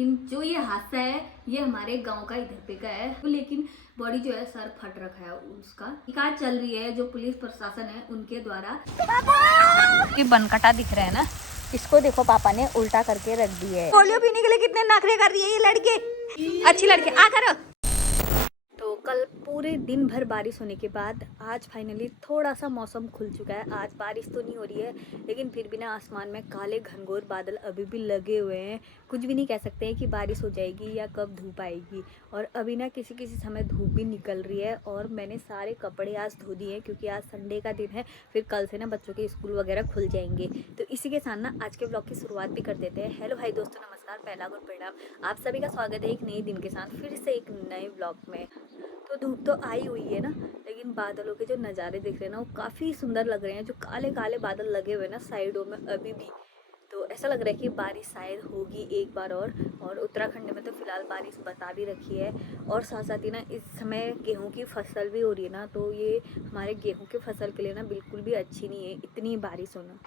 जो ये हादसा है ये हमारे गांव का इधर पे का है, लेकिन बॉडी जो है सर फट रखा है उसका। शिकायत चल रही है जो पुलिस प्रशासन है उनके द्वारा। ये बनकटा दिख रहा है ना, इसको देखो पापा ने उल्टा करके रख दी है। पोलियो पीने के लिए कितने नखरे कर रही है ये लड़के, अच्छी लड़के आ करो। तो कल पूरे दिन भर बारिश होने के बाद आज फाइनली थोड़ा सा मौसम खुल चुका है। आज बारिश तो नहीं हो रही है, लेकिन फिर भी ना आसमान में काले घनघोर बादल अभी भी लगे हुए हैं। कुछ भी नहीं कह सकते हैं कि बारिश हो जाएगी या कब धूप आएगी। और अभी ना किसी किसी समय धूप भी निकल रही है। और मैंने सारे कपड़े आज धो दिए हैं क्योंकि आज संडे का दिन है, फिर कल से ना बच्चों के स्कूल वगैरह खुल जाएंगे। तो इसी के साथ ना आज के ब्लॉग की शुरुआत भी कर देते हैं। हेलो भाई दोस्तों, नमस्कार, पहला गुड प्रणाम। आप सभी का स्वागत है एक नए दिन के साथ फिर से एक नए ब्लॉग में। तो धूप तो आई हुई है ना, लेकिन बादलों के जो नज़ारे दिख रहे हैं ना वो काफ़ी सुंदर लग रहे हैं। जो काले काले बादल लगे हुए हैं ना साइडों में अभी भी, तो ऐसा लग रहा है कि बारिश शायद होगी एक बार और उत्तराखंड में तो फिलहाल बारिश बता भी रखी है। और साथ साथ ही ना इस समय गेहूं की फसल भी हो रही है ना, तो ये हमारे गेहूं की फसल के लिए ना बिल्कुल भी अच्छी नहीं है इतनी बारिश होना।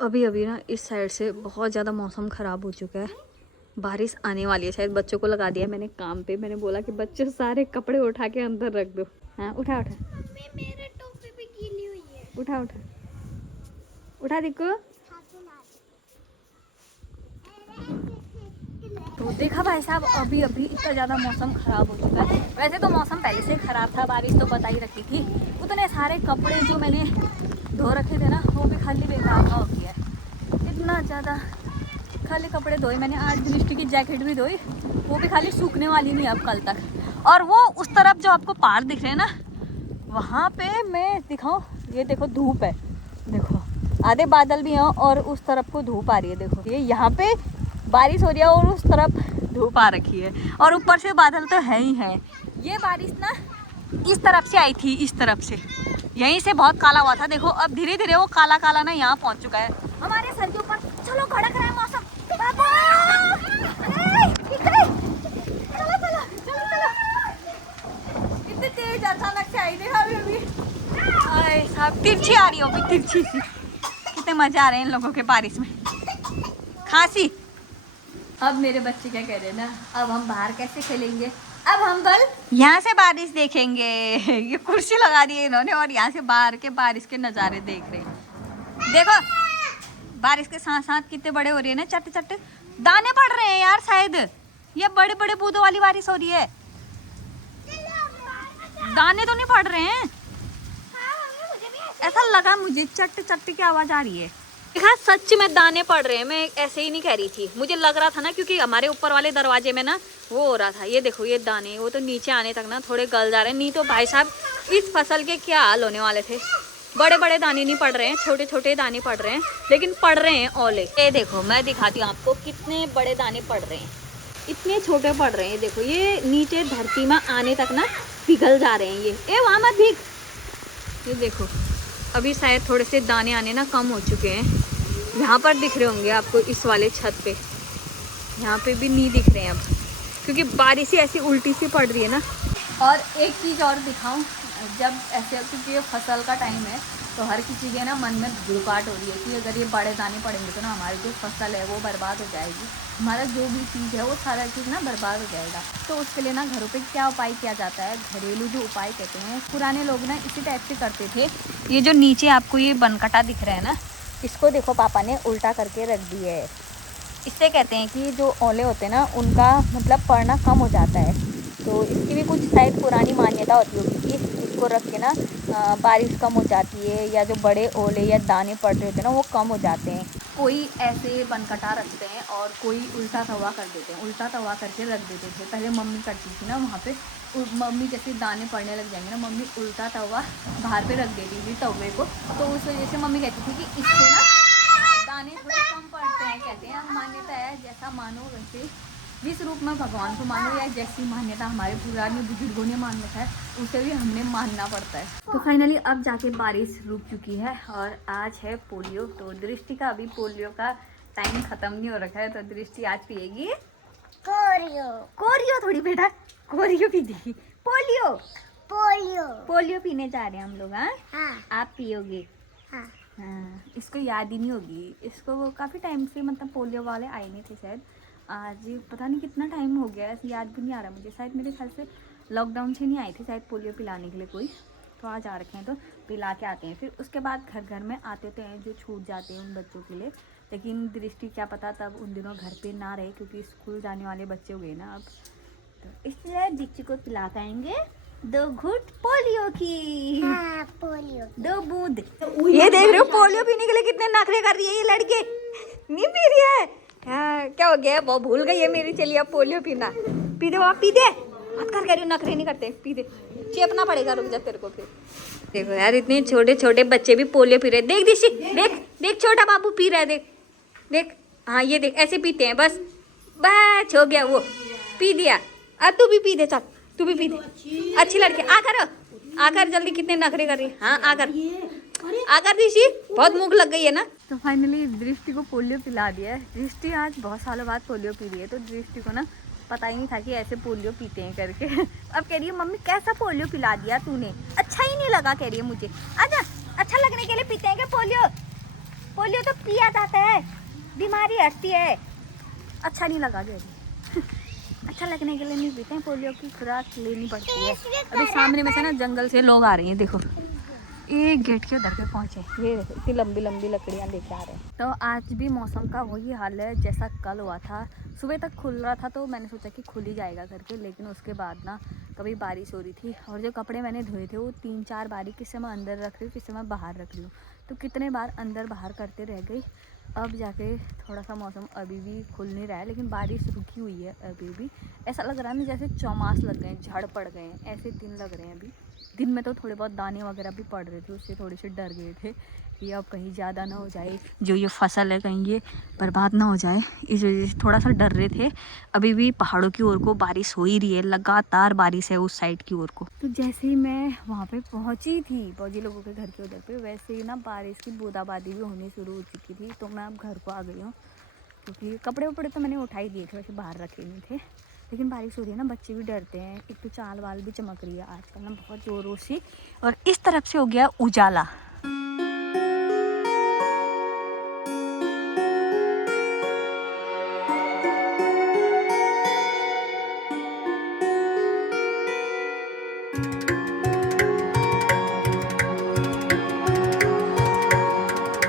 अभी ना इस साइड से बहुत ज़्यादा मौसम ख़राब हो चुका है, बारिश आने वाली है। शायद बच्चों को लगा दिया मैंने काम पे। मैंने बोला कि बच्चों सारे कपड़े उठा के अंदर रख दो। हाँ उठा मेरे टोपी भी गीली हुई है। उठा देखो। तो देखा भाई साहब, अभी इतना ज़्यादा मौसम ख़राब हो चुका है। वैसे तो मौसम पहले से ख़राब था, बारिश तो बता ही रखी थी। उतने सारे कपड़े जो मैंने धो रखे थे ना वो भी खाली बेकार का हो गया है। इतना ज़्यादा खाली कपड़े धोए मैंने। आज दृष्टि की जैकेट भी धोई, वो भी खाली सूखने वाली नहीं अब कल तक। और वो उस तरफ जो आपको पहाड़ दिख रहे हैं ना, वहाँ पे मैं दिखाऊँ, ये देखो धूप है, देखो आधे बादल भी हैं और उस तरफ को धूप आ रही है। देखो ये यहाँ पे बारिश हो रही है और उस तरफ धूप आ रखी है, और ऊपर से बादल तो है ही है। ये बारिश ना इस तरफ से आई थी, इस तरफ से यहीं से बहुत काला हुआ था। देखो अब धीरे धीरे वो काला काला ना यहाँ पहुँच चुका है हमारे सर के ऊपर। चलो खड़क रहा है मौसम। इतनी तेज अचानक से आई, देखा अभी साहब तिरछी आ रही होगी, तिरछी सी। कितने मजा आ रहे हैं इन लोगों के बारिश में। खांसी। अब मेरे बच्चे क्या कह रहे हैं ना, अब हम बाहर कैसे खेलेंगे, अब हम कल यहाँ से बारिश देखेंगे। ये कुर्सी लगा दी है इन्होंने और यहाँ से बाहर के बारिश के नज़ारे देख रहे हैं। देखो बारिश के साथ साथ कितने बड़े हो रहे हैं ना, चट चट दाने पड़ रहे हैं यार। शायद ये बड़े बड़े बूंदों वाली बारिश हो रही है, दाने तो नहीं पड़ रहे हैं। ऐसा लगा मुझे, चट चट की आवाज आ रही है। देखा सच में दाने पड़ रहे हैं, मैं ऐसे ही नहीं कह रही थी, मुझे लग रहा था ना, क्योंकि हमारे ऊपर वाले दरवाजे में ना वो हो रहा था। ये देखो ये दाने, वो तो नीचे आने तक ना थोड़े गल जा रहे हैं। नहीं तो भाई साहब इस फसल के क्या हाल होने वाले थे। बड़े बड़े दाने नहीं पड़ रहे हैं, छोटे छोटे दाने पड़ रहे हैं, लेकिन पड़ रहे हैं ओले। ये देखो मैं दिखाती हूँ आपको कितने बड़े दाने पड़ रहे हैं, इतने छोटे पड़ रहे हैं। देखो ये नीचे धरती में आने तक ना पिघल जा रहे हैं। ये वहाँ मत भीग। ये देखो अभी शायद थोड़े से दाने आने ना कम हो चुके हैं। यहाँ पर दिख रहे होंगे आपको, इस वाले छत पे, यहाँ पे भी नहीं दिख रहे हैं अब, क्योंकि बारिश ही ऐसी उल्टी सी पड़ रही है ना। और एक चीज़ और दिखाऊं, जब ऐसे, क्योंकि ये फसल का टाइम है तो हर किसी के ना मन में घबराहट हो रही है कि अगर ये बड़े दाने पड़ेंगे तो ना हमारी जो फसल है वो बर्बाद हो जाएगी, हमारा जो भी चीज़ है वो सारा चीज़ ना बर्बाद हो जाएगा। तो उसके लिए ना घरों पे क्या उपाय किया जाता है, घरेलू जो उपाय कहते हैं, पुराने लोग ना इसी टाइप से करते थे। ये जो नीचे आपको ये बनकटा दिख रहा है ना, इसको देखो पापा ने उल्टा करके रख दिया है। इससे कहते हैं कि जो ओले होते हैं ना उनका मतलब पड़ना कम हो जाता है। तो इसकी भी कुछ शायद पुरानी मान्यता होती होगी कि इसको रख के ना बारिश कम हो जाती है, या जो बड़े ओले या दाने पड़ रहे होते हैं ना वो कम हो जाते हैं। कोई ऐसे बनकटा रखते हैं और कोई उल्टा तवा कर देते हैं, उल्टा तवा करके रख देते थे। पहले मम्मी करती थी ना, वहाँ पे मम्मी जैसे दाने पड़ने लग जाएंगे ना, मम्मी उल्टा तवा बाहर पे रख देती थी तवे को। तो उस वजह से मम्मी कहती थी कि इससे ना दाने थोड़े कम पड़ते हैं। कहते हैं मान्यता है, जैसा मानो वैसे, जिस रूप में भगवान को मानो या जैसी मान्यता हमारे पुराने बुजुर्गों ने मान रखा है उसे भी हमने मानना पड़ता है। तो फाइनली अब जाके बारिश रुक चुकी है और आज है पोलियो। तो दृष्टि का अभी पोलियो का टाइम ख़त्म नहीं हो रखा है, तो दृष्टि आज पिएगी कोरियो। कोरियो थोड़ी बेटा, कोरियो पी देगी, पोलियो पोलियो। पोलियो पीने जा रहे हैं हम लोग। हाँ, हाँ आप पियोगे? हाँ। हाँ, इसको याद ही नहीं होगी। इसको वो काफ़ी टाइम से मतलब पोलियो वाले आए नहीं थे शायद। आज पता नहीं कितना टाइम हो गया, ऐसे याद भी नहीं आ रहा मुझे। शायद मेरे ख्याल से लॉकडाउन से नहीं आए थे शायद पोलियो पिलाने के लिए कोई, तो आज आ रखे हैं तो पिला के आते हैं। फिर उसके बाद घर घर में आते तो हैं जो छूट जाते हैं उन बच्चों के लिए। लेकिन दृष्टि क्या पता तब उन दिनों घर पे ना रहे, क्योंकि स्कूल जाने वाले बच्चे हो गए ना अब, तो इसलिए दीक्षु को पिला पाएंगे 2 घूंट पोलियो की। हाँ पोलियो। 2 बूंद। ये देख रहे हो पोलियो पीने के लिए कितने नखरे कर रही है ये लड़के। नहीं पी रही है। हाँ, क्या हो गया? वो भूल गई है मेरी। चलिए अब पोलियो पीना। पी दे आप, पी दे मत कर, कह रही हूँ नखरे नहीं करते। पी दे, चेपना पड़ेगा, रुक जा तेरे को। फिर देखो यार, इतने छोटे छोटे बच्चे भी पोलियो पी रहे। देख दिशी, देख देख छोटा बाबू पी रहा है। देख देख, हाँ ये देख, ऐसे पीते हैं बस। बस हो गया, वो पी दिया। अब तू भी पी दे, चल तू भी पी दे। अच्छी लड़की, आकर आकर जल्दी, कितने नखरे कर रही है। हाँ आकर आकर दिशी, बहुत भूख लग गई है ना। तो फाइनली दृष्टि को पोलियो पिला दिया है। दृष्टि आज बहुत सालों बाद पोलियो पी रही है, तो दृष्टि को ना पता ही नहीं था कि ऐसे पोलियो पीते हैं करके। अब कह रही है मम्मी कैसा पोलियो पिला दिया तूने, अच्छा ही नहीं लगा। कह रही है मुझे आजा, अच्छा लगने के लिए पीते हैं क्या पोलियो? पोलियो तो पिया जाता है, बीमारी हटती है, अच्छा नहीं लगा। कह रही अच्छा लगने के लिए नहीं पीते हैं, पोलियो की खुराक लेनी पड़ती है। अभी सामने में से ना जंगल से लोग आ रहे हैं, देखो एक गेट के उधर पे पहुंचे, ये देखो इतनी लंबी लंबी लकड़ियां लेके आ रहे हैं। तो आज भी मौसम का वही हाल है जैसा कल हुआ था। सुबह तक खुल रहा था तो मैंने सोचा कि खुल ही जाएगा करके, लेकिन उसके बाद ना कभी बारिश हो रही थी। और जो कपड़े मैंने धोए थे वो 3-4 बारी, किसी मैं अंदर रख रही हूँ, किसी मैं बाहर रख रही हूँ, तो कितने बार अंदर बाहर करते रह गई। अब जाके थोड़ा सा मौसम अभी भी खुल नहीं रहा है, लेकिन बारिश रुकी हुई है अभी भी। ऐसा लग रहा है ना जैसे चौमास लग गए, झाड़ पड़ गए हैं, ऐसे दिन लग रहे हैं अभी। दिन में तो थोड़े बहुत दाने वगैरह भी पड़ रहे थे, उससे थोड़े से डर गए थे कि अब कहीं ज़्यादा ना हो जाए, जो ये फसल है कहीं ये बर्बाद ना हो जाए, इस वजह से थोड़ा सा डर रहे थे। अभी भी पहाड़ों की ओर को बारिश हो ही रही है, लगातार बारिश है उस साइड की ओर को। तो जैसे ही मैं वहाँ पे पहुँची थी फौजी लोगों के घर के उधर पे, वैसे ही ना बारिश की बूंदाबांदी भी होनी शुरू हो चुकी थी। तो मैं अब घर को आ गई हूँ, क्योंकि कपड़े वपड़े तो मैंने उठा ही दिए थे, वैसे बाहर रखे नहीं थे। लेकिन बारिश हो रही है ना, बच्चे भी डरते हैं। एक तो चाल वाल भी चमक रही है आजकल ना बहुत ज़ोरों से, और इस तरफ से हो गया उजाला।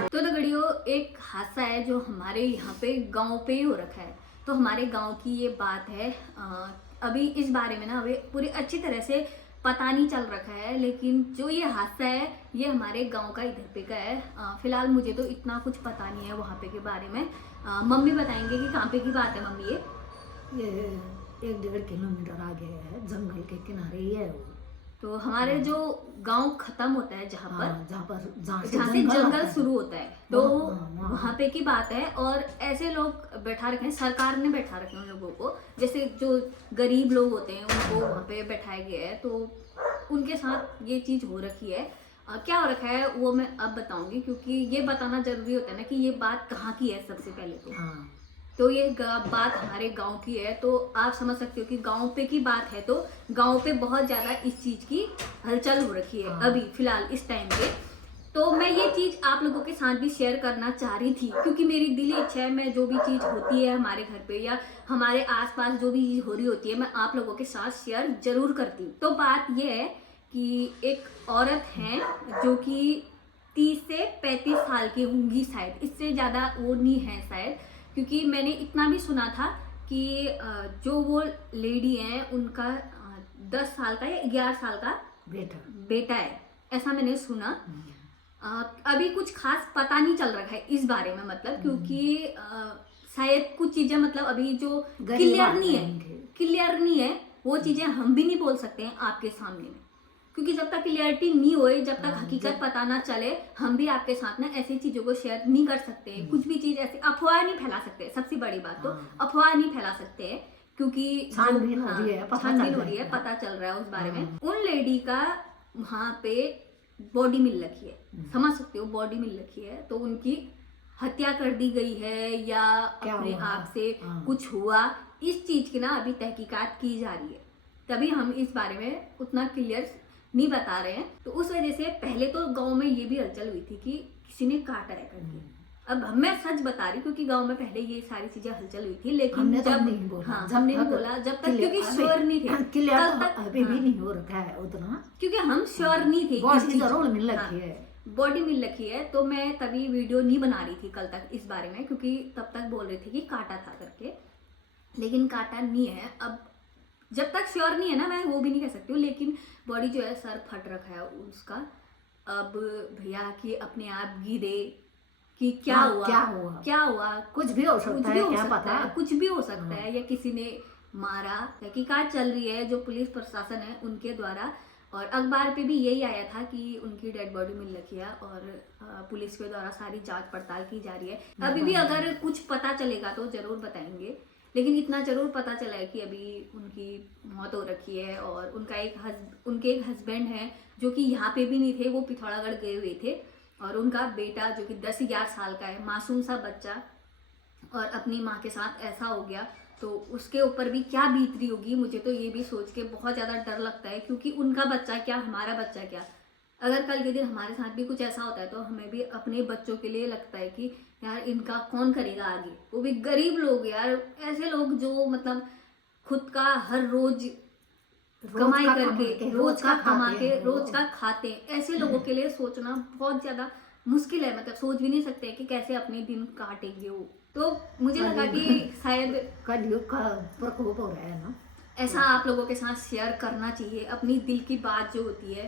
तो दगड़ियों, एक हादसा है जो हमारे यहाँ पे गांव पे ही हो रखा है। तो हमारे गांव की ये बात है। अभी इस बारे में ना अभी पूरी अच्छी तरह से पता नहीं चल रखा है, लेकिन जो ये हादसा है ये हमारे गांव का इधर पे का है। फिलहाल मुझे तो इतना कुछ पता नहीं है वहाँ पे के बारे में। मम्मी बताएंगे कि कहाँ पे की बात है। मम्मी ये 1-1.5 किलोमीटर आगे है, जंगल के किनारे ही है वो। तो हमारे जो गांव खत्म होता है जहाँ पर, हाँ, जहाँ से जंगल आता है। शुरू होता है, तो वहाँ वहाँ पे की बात है। और ऐसे लोग बैठा रखे हैं, सरकार ने बैठा रखे हैं उन लोगों को, जैसे जो गरीब लोग होते हैं उनको वहाँ पे बैठाया गया है। तो उनके साथ ये चीज़ हो रखी है। क्या हो रखा है वो मैं अब बताऊंगी, क्योंकि ये बताना जरूरी होता है ना कि ये बात कहाँ की है सबसे पहले तो। हाँ, तो ये बात हमारे गांव की है, तो आप समझ सकते हो कि गांव पे की बात है, तो गांव पे बहुत ज़्यादा इस चीज़ की हलचल हो रखी है अभी फिलहाल इस टाइम पे। तो मैं ये चीज़ आप लोगों के साथ भी शेयर करना चाह रही थी, क्योंकि मेरी दिली इच्छा है, मैं जो भी चीज़ होती है हमारे घर पे या हमारे आसपास जो भी चीज़ हो रही होती है, मैं आप लोगों के साथ शेयर जरूर करती हूँ। तो बात ये है कि एक औरत है जो कि 30 से 35 साल की होंगी शायद, इससे ज़्यादा वो नहीं है शायद, क्योंकि मैंने इतना भी सुना था कि जो वो लेडी हैं उनका 10 साल का या 11 साल का बेटा है, ऐसा मैंने सुना। अभी कुछ खास पता नहीं चल रहा है इस बारे में, मतलब क्योंकि शायद कुछ चीज़ें मतलब अभी जो क्लियर नहीं है वो चीज़ें हम भी नहीं बोल सकते हैं आपके सामने में, क्योंकि जब तक क्लियरिटी नहीं होए, जब तक हकीकत पता ना चले, हम भी आपके साथ ना ऐसी चीज़ों को शेयर नहीं कर सकते। कुछ भी चीज़ ऐसे अफवाह नहीं फैला सकते। सबसे बड़ी बात तो अफवाह नहीं फैला सकते हैं, क्योंकि छानबीन हो रही है, पता चल रहा है उस बारे में। उन लेडी का वहाँ पे बॉडी मिल रखी है, समझ सकते हो, बॉडी मिल रखी है। तो उनकी हत्या कर दी गई है या अपने आप से कुछ हुआ, इस चीज़ की ना अभी तहकीकात की जा रही है। तभी हम इस बारे में उतना क्लियर नहीं बता रहे हैं। तो उस वजह से पहले तो गांव में ये भी हलचल हुई थी कि किसी ने काटा है करके। अब मैं सच बता रही हूँ क्योंकि गांव में पहले ये सारी चीजें हलचल हुई थी, लेकिन हमने तो जब नहीं बोला, हाँ जब हमने नहीं तक बोला जब तक, क्लियर- क्योंकि अभी- श्योर नहीं थे क्लियर कल तो तक, अभी भी हाँ, नहीं हो रखा है उतना, क्योंकि हम श्योर नहीं थे इस बॉडी चीज जरूर में। मिल हाँ, रखी है। बॉडी मिल रखी है, तो मैं तभी वीडियो नहीं बना रही थी कल तक इस बारे में, क्योंकि तब तक बोल रही थी कि काटा था करके, लेकिन काटा नहीं है। अब जब तक श्योर नहीं है ना, मैं वो भी नहीं कह सकती हूँ, लेकिन बॉडी जो है सर फट रखा है उसका। अब भैया कि अपने आप गिरे कि क्या हाँ, हुआ क्या हुआ? कुछ भी हो कुछ सकता भी है, हो क्या सकता पता। है, कुछ भी हो सकता है, या किसी ने मारा। तहकीकात चल रही है जो पुलिस प्रशासन है उनके द्वारा, और अखबार पे भी यही आया था कि उनकी डेड बॉडी मिल रखी है और पुलिस के द्वारा सारी जांच पड़ताल की जा रही है। अभी भी अगर कुछ पता चलेगा तो जरूर बताएंगे, लेकिन इतना जरूर पता चला है कि अभी उनकी मौत हो रखी है। और उनके एक हस्बैंड हैं जो कि यहाँ पे भी नहीं थे, वो पिथौरागढ़ गए हुए थे, और उनका बेटा जो कि 10-11 साल का है, मासूम सा बच्चा, और अपनी माँ के साथ ऐसा हो गया, तो उसके ऊपर भी क्या बीत रही होगी। मुझे तो ये भी सोच के बहुत ज़्यादा डर लगता है, क्योंकि उनका बच्चा क्या, हमारा बच्चा क्या, अगर कल के दिन हमारे साथ भी कुछ ऐसा होता है तो हमें भी अपने बच्चों के लिए लगता है कि यार इनका कौन करेगा आगे। वो भी गरीब लोग यार, ऐसे लोग जो मतलब खुद का हर रोज कमाई करके, रोज का कमा के रोज का खाते हैं, ऐसे लोगों के लिए सोचना बहुत ज्यादा मुश्किल है। मतलब सोच भी नहीं सकते कि कैसे अपने दिन काटेंगे वो। तो मुझे लगा कि शायद कलयुग का प्रकोप हो रहा है ना, ऐसा आप लोगों के साथ शेयर करना चाहिए, अपनी दिल की बात जो होती है।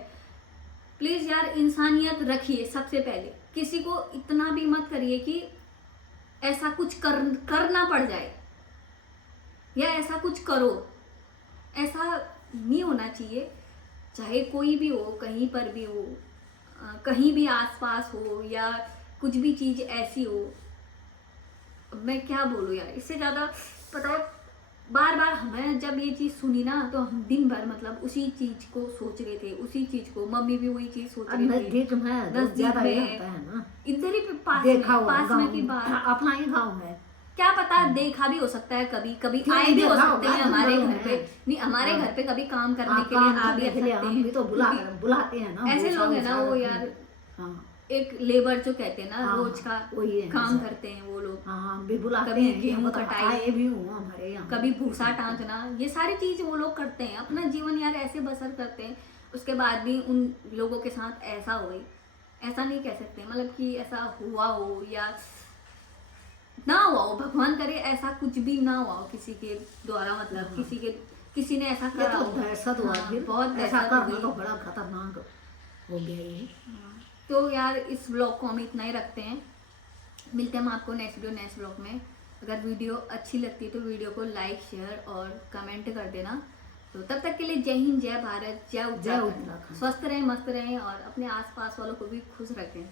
प्लीज यार इंसानियत रखिए सबसे पहले, किसी को इतना भी मत करिए कि ऐसा कुछ करना पड़ जाए, या ऐसा कुछ करो। ऐसा नहीं होना चाहिए, चाहे कोई भी हो, कहीं पर भी हो, कहीं भी आसपास हो, या कुछ भी चीज ऐसी हो। मैं क्या बोलूँ यार, इससे ज़्यादा पता है, बार बार हमें जब ये चीज़ सुनी ना तो हम दिन भर मतलब उसी चीज़ को सोच रहे थे, उसी चीज़ को, मम्मी भी वही चीज़ सोच रही थी। नजदीक में नजदीक ज्यादा ही में, होता है ना, इधर ही पास देखा में, हुआ पास में गाँव की में, बात, अपना ही गाँव है। क्या पता देखा भी हो सकता है, कभी कभी क्यों आए नहीं भी हो देखा सकते होगा, हैं हम हमारे लोग घर पे। हैं। नहीं, हमारे हाँ। घर पे कभी काम करने हाँ, के लिए काम आ भी करने के लिए सकते हम भी तो हैं। बुलाते हैं ना, ऐसे लोग हैं ना वो रखने। यार, हाँ, एक लेबर जो कहते हैं ना, हाँ, रोज का वही है काम सब। करते हैं वो लोग। हाँ, हम भी बुलाते कभी हैं, गेहूं ये बता, कटाई, आए भी हूँ हमारे यहाँ, कभी भूसा टांगना, ये सारी चीज वो लोग करते हैं। अपना जीवन यार ऐसे बसर करते हैं, उसके बाद भी उन लोगों के साथ ऐसा हो, ऐसा नहीं कह सकते मतलब कि ऐसा हुआ हो या ना हुआ हो, भगवान करे ऐसा कुछ भी ना हुआ हो किसी के द्वारा, मतलब किसी ने ऐसा ये करा तो हो। दहशत हुआ, हाँ, फिर बहुत ऐसा दहशत करना हुई। तो बड़ा खतरनाक हो गया ये। तो यार इस ब्लॉग को हम इतना ही रखते हैं, मिलते हैं हम आपको नेक्स्ट ब्लॉग में। अगर वीडियो अच्छी लगती है तो वीडियो को लाइक, शेयर और कमेंट कर देना। तो तब तक के लिए जय हिंद, जय भारत, जय उत्तराखंड। स्वस्थ रहें, मस्त रहें और अपने आसपास वालों को भी खुश रखें।